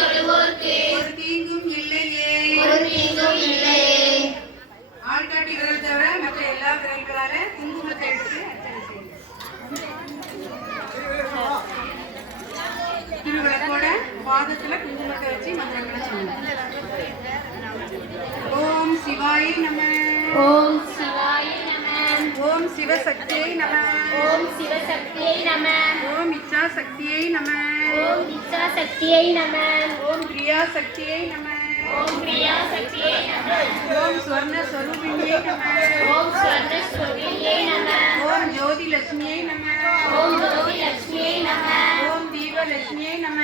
தொழுவோர்க்கு ஒரு தீங்கும் இல்லையே. ஆள்காட்டி விரல் தவிர மற்ற எல்லா விரல்களால குங்குமத்தை எடுத்து அர்ச்சனை செய்யும். திருவிளக்கோட பாதத்துல குங்குமத்தை வச்சு மந்திரங்களை சொல்லணும். ஓம் சிவாய நம. ஓம் சிவாய நம. ஓம் சிவசக்தியை நம. ஓம் சிவசக்தியை நம. ஓம் இச்சா சக்தியை நம. ஓம் இச்சா சக்தியை நம. ஓம் பிரியா சக்தியை நம. ஓம் பிரியா சக்தியை நம. ஓம் ஸ்வர்ண ஸ்வரூபிணியை நம. ஓம் ஸ்வர்ண ஸ்வரூபிணியை நம. ஓம் ஜோதி லட்சுமியை நம. ஓம் ஜோதி லட்சுமியை நம. ஓம் தீப லட்சுமியை நம.